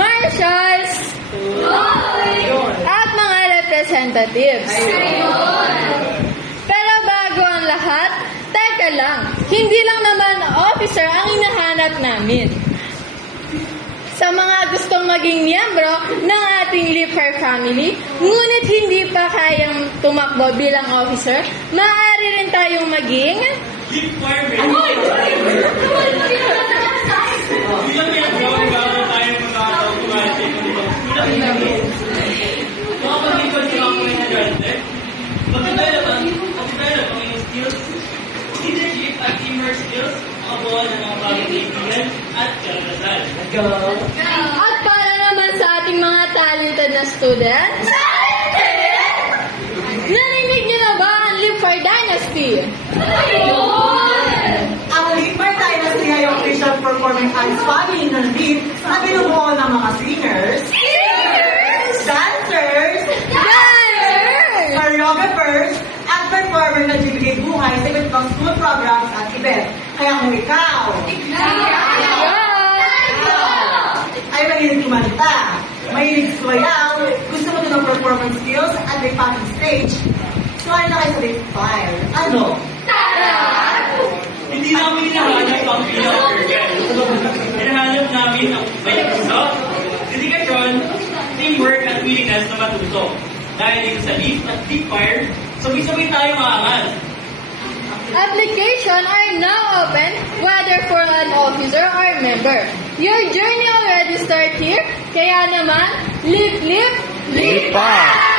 marshals, at mga representatives. Pero bago ang lahat, teka lang, hindi lang naman officer ang hinahanap namin. Sa mga gustong maging miyembro ng ating Leaper family, ngunit hindi pa kayang tumakbo bilang officer, maaari rin tayong maging Leaper member. Bilang miyembro, bago tayo mag-automatic dito. Mga pag-ipon nila ako ng estudyante, maganda naman ang inyong skills, leadership at teamwork skills, makabuhan ng mga bagong kaibigan at karanasan. at para naman sa ating mga talented na students, narinig niyo na ba ang Leaper Dynasty? Ang Leaper Dynasty ay yung official performing arts family ng LEAP na binubuo ng mga singers, dancers, choreographers, at performer na nagbibigay buhay sa iba't ibang school programs at event. Kaya kung ikaw ay mahilig kumanta, mahilig sumayaw, gusto mo din ng performance skills at may packing stage, suwari na kayo sa Leap Fire. Ano? Hindi namin hinahanap ang pinaka-perfect. Hinahanap namin ang may puso, dedikasyon, teamwork at willingness na matuto. Dahil dito sa Leap at Leap Fire, sabay-sabay tayo maangas. Application are now open whether for an officer or member. Your journey already start here, kaya naman, Leap, Leap, Lipa!